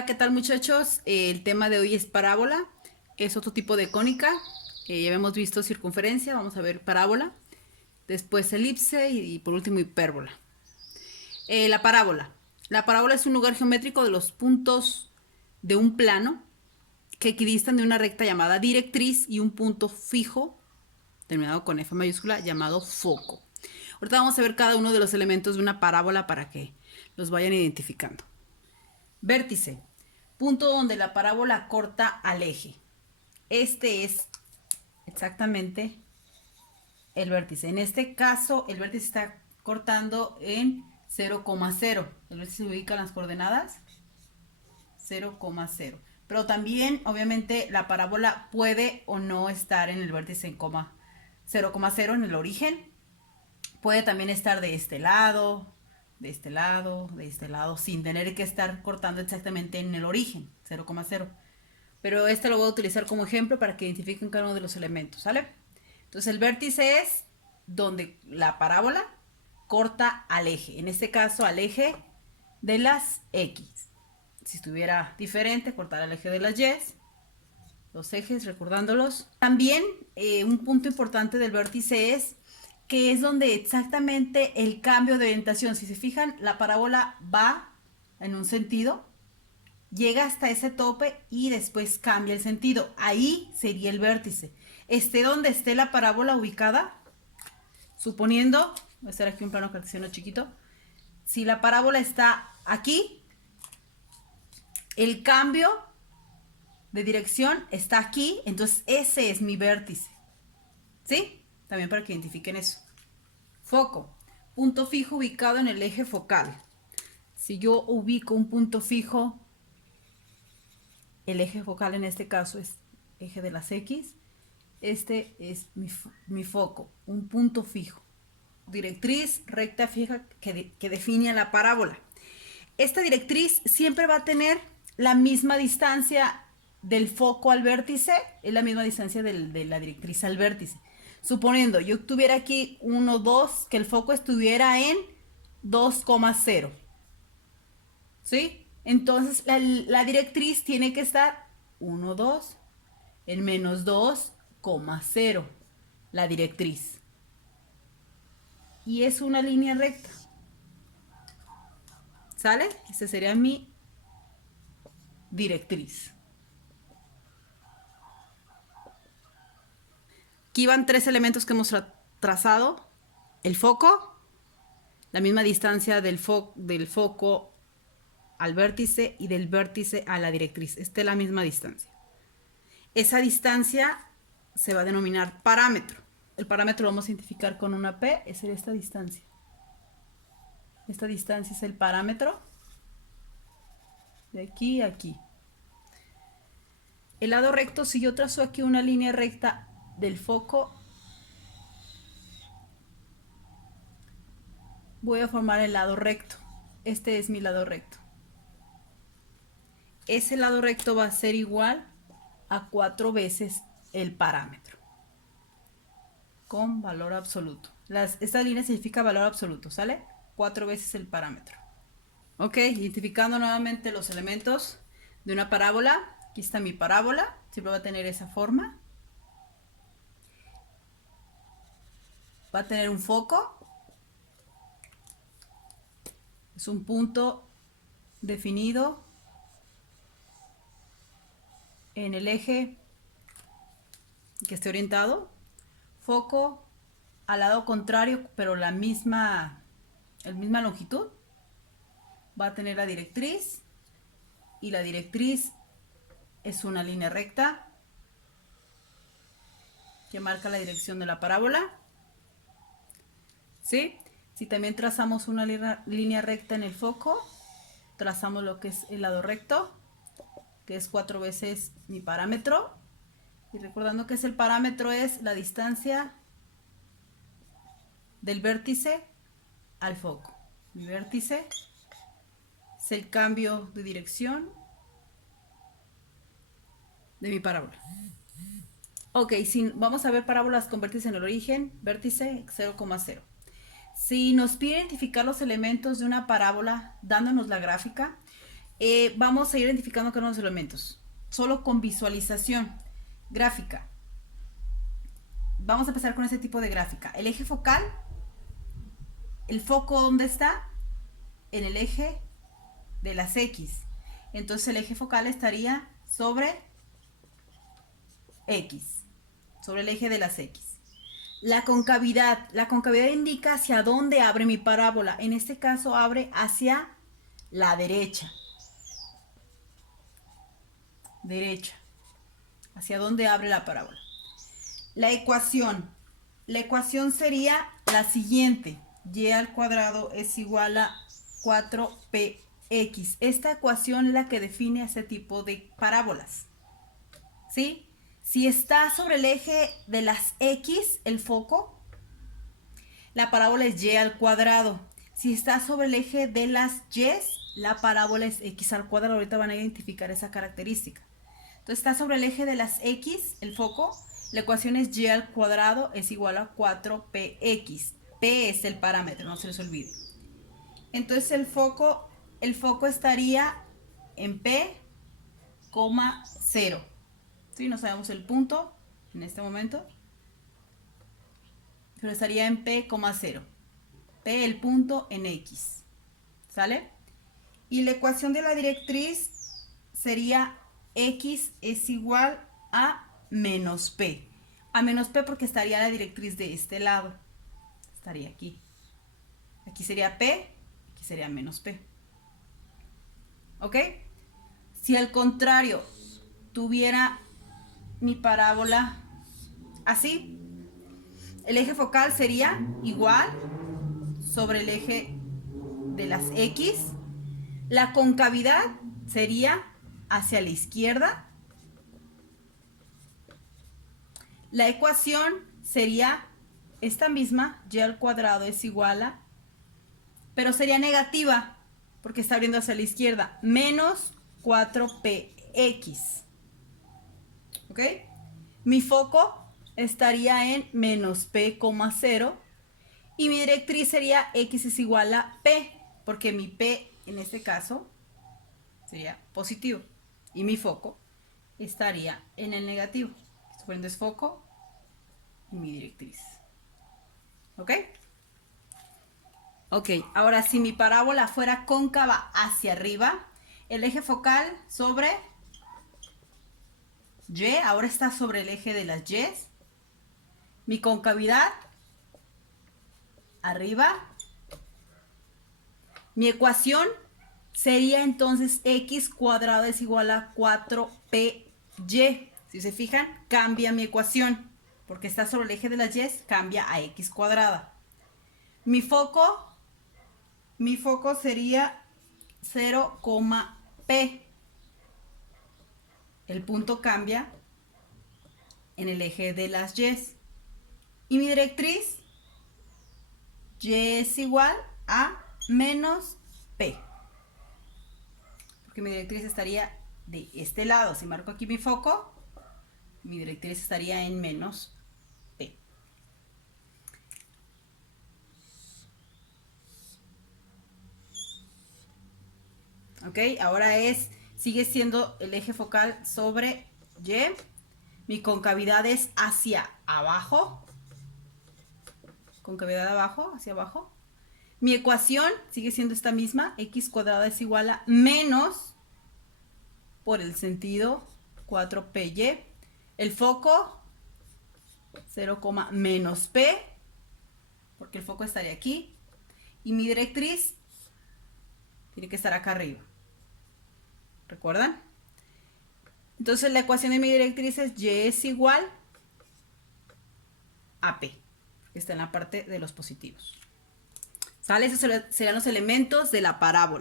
Hola, ¿qué tal muchachos? El tema de hoy es parábola, es otro tipo de cónica. Ya habíamos visto circunferencia, vamos a ver parábola, después elipse y por último hipérbola. La parábola. La parábola es un lugar geométrico de los puntos de un plano que equidistan de una recta llamada directriz y un punto fijo, terminado con F mayúscula, llamado foco. Ahorita vamos a ver cada uno de los elementos de una parábola para que los vayan identificando. Vértice, punto donde la parábola corta al eje. Este es exactamente el vértice. En este caso, el vértice está cortando en 0,0. El vértice se ubica en las coordenadas 0,0. Pero también, obviamente, la parábola puede o no estar en el vértice en 0,0 en el origen. Puede también estar de este lado, de este lado, de este lado, sin tener que estar cortando exactamente en el origen, 0,0. Pero este lo voy a utilizar como ejemplo para que identifiquen cada uno de los elementos, ¿sale? Entonces el vértice es donde la parábola corta al eje, en este caso al eje de las X. Si estuviera diferente, cortar al eje de las Y, los ejes, recordándolos. También un punto importante del vértice es que es donde exactamente el cambio de orientación, si se fijan, la parábola va en un sentido, llega hasta ese tope y después cambia el sentido. Ahí sería el vértice. Esté donde esté la parábola ubicada, suponiendo, voy a hacer aquí un plano cartesiano chiquito, si la parábola está aquí, el cambio de dirección está aquí, entonces ese es mi vértice. ¿Sí? También para que identifiquen eso. Foco, punto fijo ubicado en el eje focal. Si yo ubico un punto fijo, el eje focal en este caso es eje de las X, este es mi foco, un punto fijo. Directriz recta fija que define la parábola. Esta directriz siempre va a tener la misma distancia del foco al vértice, es la misma distancia de la directriz al vértice. Suponiendo yo tuviera aquí 1, 2, que el foco estuviera en 2,0. ¿Sí? Entonces la directriz tiene que estar 1, 2 en menos 2,0. La directriz. Y es una línea recta. ¿Sale? Esa sería mi directriz. Aquí van 3 elementos que hemos trazado. El foco, la misma distancia del foco al vértice y del vértice a la directriz. Esta es la misma distancia. Esa distancia se va a denominar parámetro. El parámetro lo vamos a identificar con una P, es esta distancia. Esta distancia es el parámetro de aquí a aquí. El lado recto, si yo trazo aquí una línea recta del foco, voy a formar el lado recto. Este es mi lado recto. Ese lado recto va a ser igual a 4 veces el parámetro, con valor absoluto. Esta línea significa valor absoluto, ¿sale? 4 veces el parámetro. Ok, identificando nuevamente los elementos de una parábola. Aquí está mi parábola, siempre va a tener esa forma. Va a tener un foco. Es un punto definido en el eje que esté orientado. Foco al lado contrario, pero la misma longitud. Va a tener la directriz. Y la directriz es una línea recta que marca la dirección de la parábola. ¿Sí? Si también trazamos una línea recta en el foco, trazamos lo que es el lado recto, que es 4 veces mi parámetro. Y recordando que el parámetro es la distancia del vértice al foco. Mi vértice es el cambio de dirección de mi parábola. Ok, vamos a ver parábolas con vértice en el origen, vértice 0,0. Si nos pide identificar los elementos de una parábola dándonos la gráfica, vamos a ir identificando cada uno de los elementos. Solo con visualización gráfica. Vamos a empezar con este tipo de gráfica. El eje focal, el foco, ¿dónde está? En el eje de las X. Entonces el eje focal estaría sobre X, sobre el eje de las X. La concavidad indica hacia dónde abre mi parábola. En este caso abre hacia la derecha. Derecha. Hacia dónde abre la parábola. La ecuación sería la siguiente. Y al cuadrado es igual a 4px. Esta ecuación es la que define este tipo de parábolas. ¿Sí? Si está sobre el eje de las X, el foco, la parábola es y al cuadrado. Si está sobre el eje de las Y, la parábola es x al cuadrado. Ahorita van a identificar esa característica. Entonces está sobre el eje de las X, el foco. La ecuación es y al cuadrado es igual a 4px. P es el parámetro, no se les olvide. Entonces el foco estaría en P, 0. ¿Sí? No sabemos el punto en este momento. Pero estaría en P, 0. P el punto en X. ¿Sale? Y la ecuación de la directriz sería X es igual a menos P. A menos P porque estaría la directriz de este lado. Estaría aquí. Aquí sería P, aquí sería menos P. ¿Ok? Si al contrario tuviera mi parábola así, el eje focal sería igual sobre el eje de las X. La concavidad sería hacia la izquierda. La ecuación sería esta misma, y al cuadrado es igual a, pero sería negativa porque está abriendo hacia la izquierda, menos 4px. ¿Ok? Mi foco estaría en menos p, 0 y mi directriz sería x es igual a p, porque mi p en este caso sería positivo y mi foco estaría en el negativo. Esto poniendo es foco y mi directriz. ¿Ok? Ok, ahora si mi parábola fuera cóncava hacia arriba, el eje focal sobre Y, ahora está sobre el eje de las Y. Mi concavidad arriba. Mi ecuación sería entonces x cuadrado es igual a 4py. Si se fijan, cambia mi ecuación. Porque está sobre el eje de las Y, cambia a x cuadrada. Mi foco sería 0,p. El punto cambia en el eje de las Y. Y mi directriz, Y es igual a menos P. Porque mi directriz estaría de este lado. Si marco aquí mi foco, mi directriz estaría en menos P. Ok, ahora sigue siendo el eje focal sobre Y. Mi concavidad es hacia abajo. Concavidad abajo, hacia abajo. Mi ecuación sigue siendo esta misma. X cuadrada es igual a menos, por el sentido, 4py. El foco, 0, menos p, porque el foco estaría aquí. Y mi directriz tiene que estar acá arriba. ¿Recuerdan? Entonces la ecuación de mi directriz es y es igual a p, que está en la parte de los positivos. ¿Sale? Esos serán los elementos de la parábola.